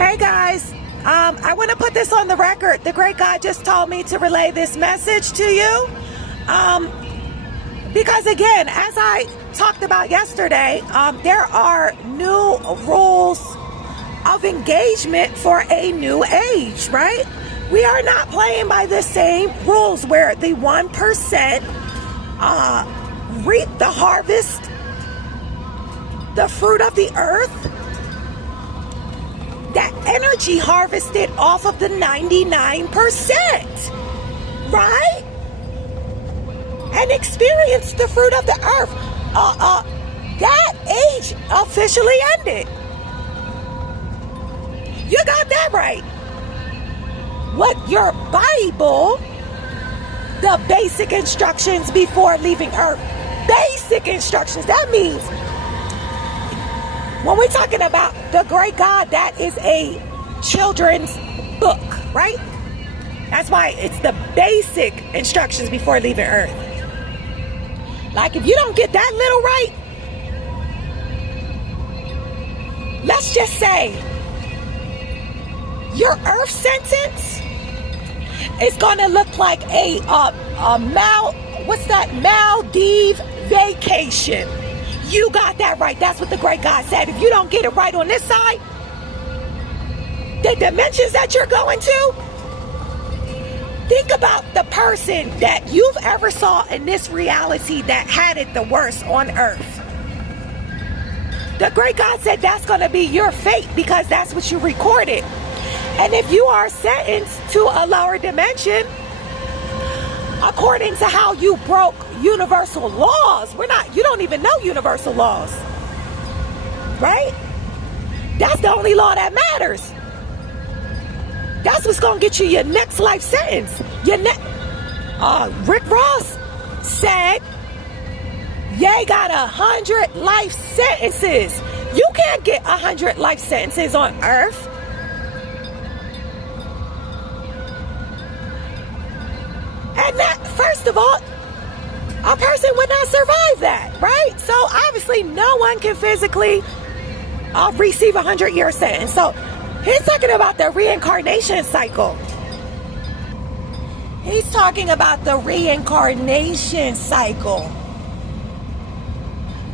Hey guys, I want to put this on the record. The great God just told me to relay this message to you. Because again, as I talked about yesterday, there are new rules of engagement for a new age, right? We are not playing by the same rules where the 1% reap the harvest, the fruit of the earth, that energy harvested off of the 99%, right? And experience the fruit of the earth. That age officially ended. You got that right. What your Bible, the basic instructions before leaving earth, basic instructions, that means when we're talking about the great God, that is a children's book, right? That's why it's the basic instructions before leaving earth. Like if you don't get that little right, let's just say your earth sentence is going to look like a Maldive vacation. You got that right. That's what the great God said. If you don't get it right on this side, the dimensions that you're going to, think about the person that you've ever saw in this reality that had it the worst on earth. The great God said that's going to be your fate because that's what you recorded. And if you are sentenced to a lower dimension, according to how you broke universal laws, you don't even know universal laws, right? That's the only law that matters. That's what's going to get you your next life sentence. Rick Ross said, they got 100 life sentences. You can't get 100 life sentences on earth. And that, first of all, a person would not survive that, right? So obviously no one can physically receive a 100-year sentence. So he's talking about the reincarnation cycle. He's talking about the reincarnation cycle.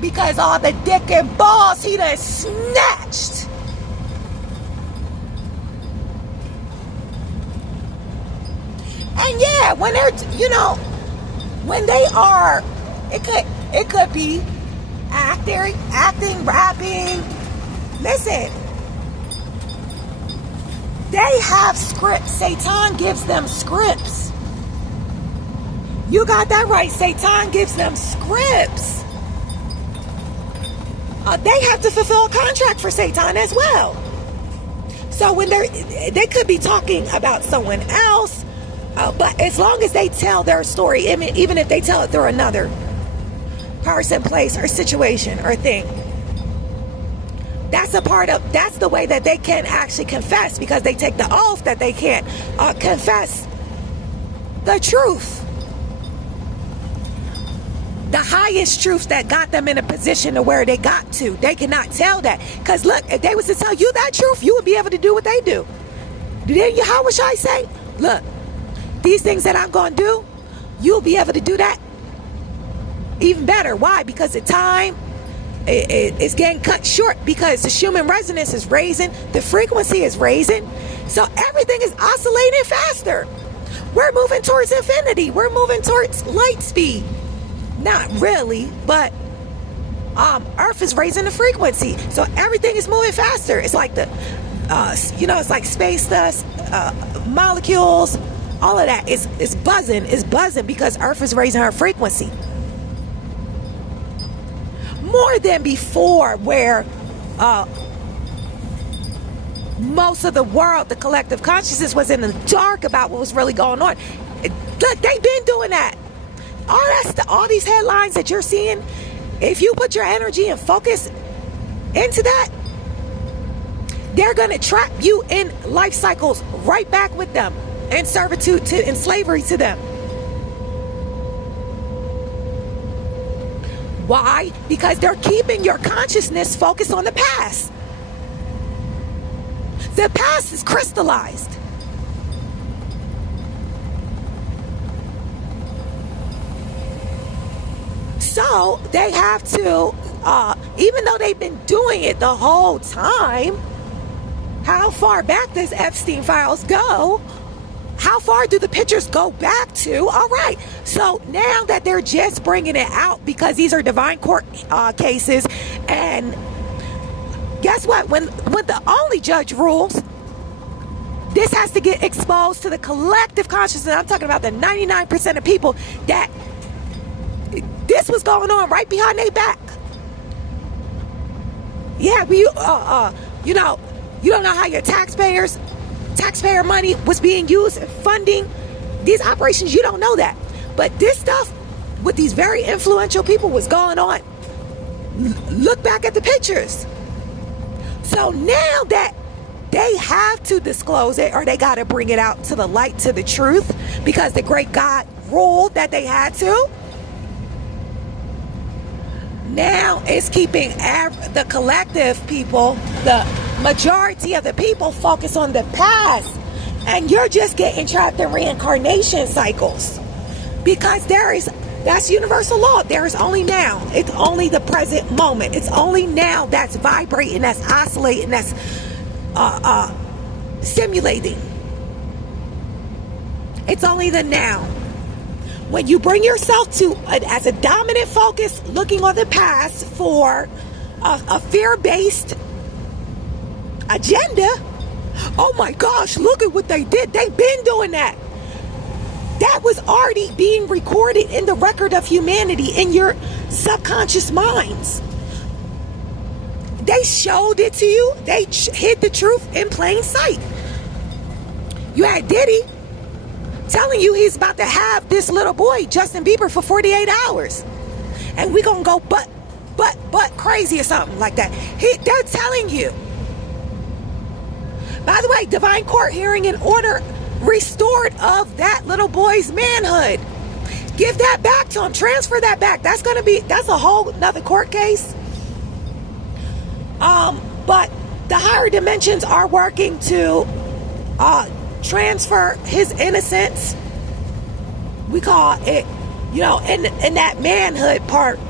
Because all the dick and balls he done snatched. And yeah, when they're, when they are, it could be acting, rapping. Listen, they have scripts. Satan gives them scripts. You got that right. Satan gives them scripts. They have to fulfill a contract for Satan as well. So when they could be talking about someone else. But as long as they tell their story, even if they tell it through another person, place, or situation or thing, that's the way that they can actually confess, because they take the oath that they can't confess the truth. The highest truth that got them in a position to where they got to. They cannot tell that. Because look, if they was to tell you that truth, you would be able to do what they do. Didn't Yahweh Shai say, look, these things that I'm going to do, you'll be able to do that even better. Why? Because the time is getting cut short, because the Schumann resonance is raising, the frequency is raising, so everything is oscillating faster. We're moving towards infinity. We're moving towards light speed. Not really, but Earth is raising the frequency, so everything is moving faster. It's like it's like space dust, molecules. All of that is buzzing. It's buzzing because Earth is raising her frequency. More than before, where most of the world, the collective consciousness, was in the dark about what was really going on. Look, they've been doing that. All these headlines that you're seeing, if you put your energy and focus into that, they're going to trap you in life cycles right back with them. And servitude and slavery to them. Why? Because they're keeping your consciousness focused on the past. The past is crystallized. So they have to, even though they've been doing it the whole time, how far back does Epstein files go? How far do the pictures go back to? All right. So now that they're just bringing it out because these are divine court cases, and guess what? When the only judge rules, this has to get exposed to the collective consciousness. I'm talking about the 99% of people that this was going on right behind their back. Yeah, but you know, you don't know how your taxpayer money was being used and funding these operations. You don't know that. But this stuff with these very influential people was going on. Look back at the pictures. So now that they have to disclose it, or they got to bring it out to the light, to the truth, because the great God ruled that they had to. Now it's keeping the collective people, the majority of the people, focus on the past, and you're just getting trapped in reincarnation cycles, because that's universal law. There is only now. It's only the present moment. It's only now that's vibrating, that's oscillating, that's simulating. It's only the now. When you bring yourself to as a dominant focus, looking on the past for a fear-based agenda, oh my gosh, look at what they did. They've been doing that. That was already being recorded in the record of humanity in your subconscious minds. They showed it to you. They hid the truth in plain sight. You had Diddy telling you he's about to have this little boy, Justin Bieber, for 48 hours. And we're going to go but crazy or something like that. They're telling you. By the way, divine court hearing and order restored of that little boy's manhood. Give that back to him. Transfer that back. That's a whole nother court case. But the higher dimensions are working to transfer his innocence. We call it, in that manhood part,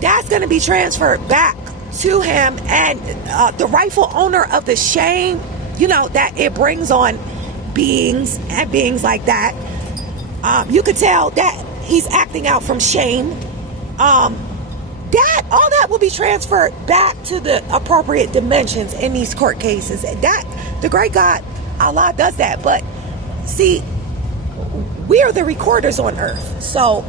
that's going to be transferred back to him, and the rightful owner of the shame, that it brings on beings like that. You could tell that he's acting out from shame. That all that will be transferred back to the appropriate dimensions in these court cases. That the great God Allah does that. But see, we are the recorders on earth, so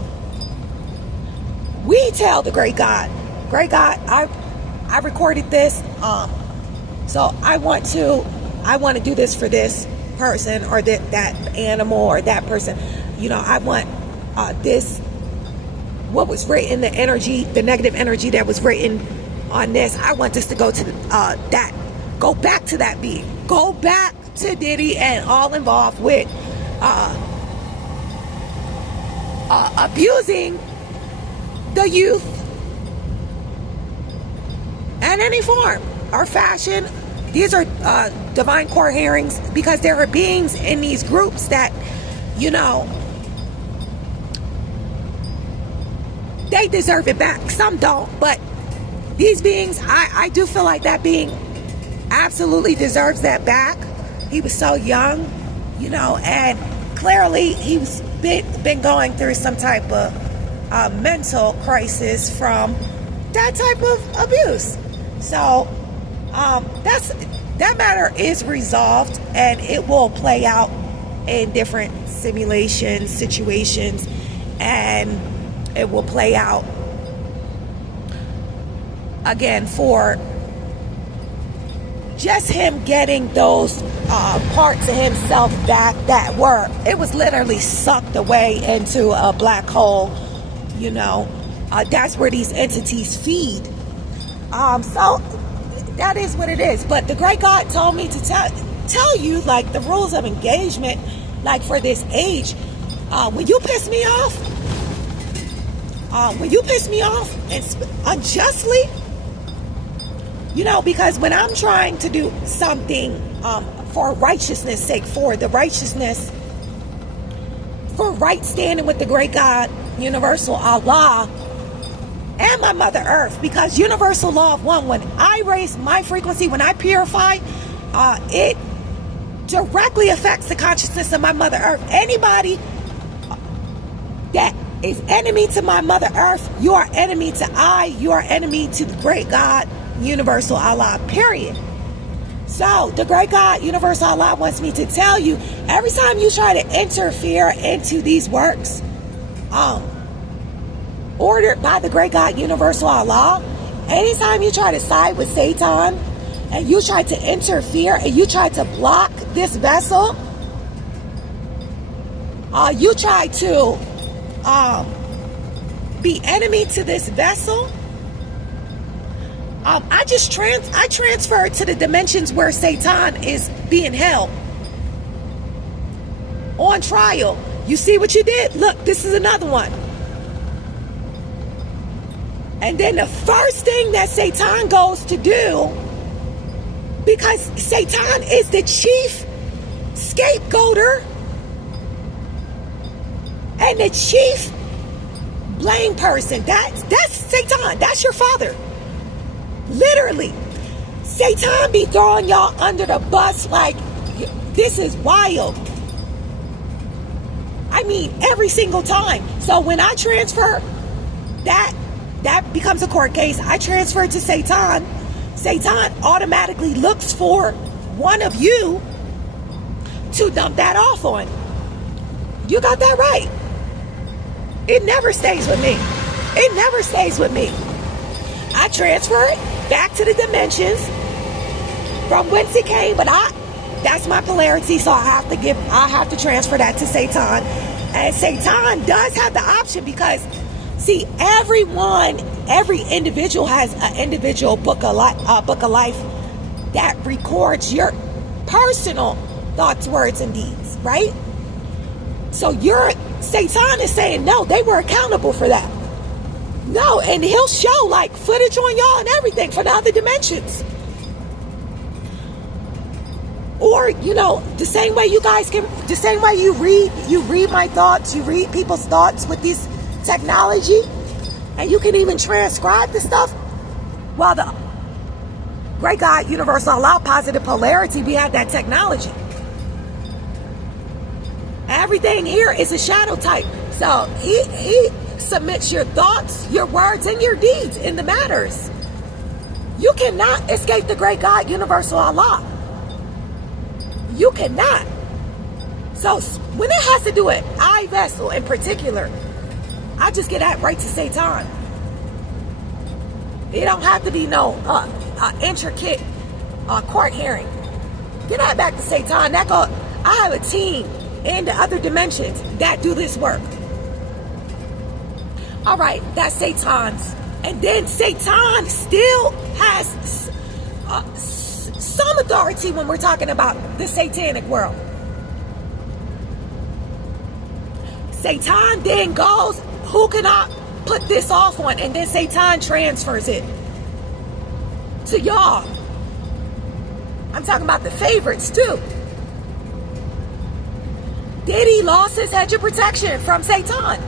we tell the great God, I recorded this, so I want to do this for this person, or that animal, or that person. I want this, what was written, the energy, the negative energy that was written on this, I want this to go to that, go back to that being, go back to Diddy and all involved with abusing the youth in any form or fashion. These are divine court hearings, because there are beings in these groups that, they deserve it back. Some don't, but these beings, I do feel like that being absolutely deserves that back. He was so young, and clearly he's been going through some type of mental crisis from that type of abuse. So that matter is resolved, and it will play out in different simulation situations, and it will play out again for just him getting those parts of himself back that it was literally sucked away into a black hole. That's where these entities feed. So that is what it is. But the great God told me to tell you, like, the rules of engagement, like for this age. When you piss me off, and unjustly, You know, because when I'm trying to do something for righteousness' sake, for the righteousness, for right standing with the great God, universal Allah, and my Mother Earth, because universal law of one, when I raise my frequency, when I purify, it directly affects the consciousness of my Mother Earth. Anybody that is enemy to my Mother Earth, you are enemy to you are enemy to the great God, universal Allah, period. So the great God, universal Allah, wants me to tell you, every time you try to interfere into these works ordered by the great God, universal Allah, anytime you try to side with Satan and you try to interfere and you try to block this vessel, you try to be enemy to this vessel, I transferred to the dimensions where Satan is being held on trial. You see what you did? Look, this is another one. And then the first thing that Satan goes to do, because Satan is the chief scapegoater and the chief blame person, that's Satan. That's your father. Literally, Satan be throwing y'all under the bus like this is wild. I mean, every single time. So when I transfer, that becomes a court case. I transfer to Satan. Satan automatically looks for one of you to dump that off on. You got that right. It never stays with me. It never stays with me. I transfer it back to the dimensions from whence it came, but that's my polarity, so I have to transfer that to Satan. And Satan does have the option, because see, every individual has an individual book of life that records your personal thoughts, words, and deeds, right? So Satan is saying, no, they were accountable for that. No, and he'll show like footage on y'all and everything for the other dimensions. Or, you know, the same way you read my thoughts, you read people's thoughts with this technology, and you can even transcribe the stuff. Well, the great God, universal Allah, positive polarity, we have that technology. Everything here is a shadow type. So he submits your thoughts, your words, and your deeds in the matters. You cannot escape the great God, universal Allah. You cannot. So when it has to do with I vessel in particular, I just get that right to Satan. It don't have to be no intricate court hearing. Get that back to Satan. I have a team in the other dimensions that do this work. All right, that's Satan's. And then Satan still has some authority when we're talking about the satanic world. Satan then goes, who can I put this off on? And then Satan transfers it to y'all. I'm talking about the favorites too. Diddy lost his hedge of protection from Satan.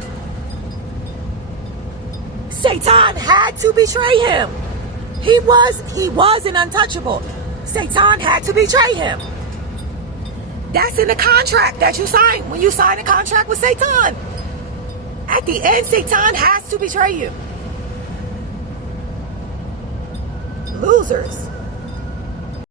Satan had to betray him. He was an untouchable. Satan had to betray him. That's in the contract that you sign when you sign a contract with Satan. At the end, Satan has to betray you. Losers.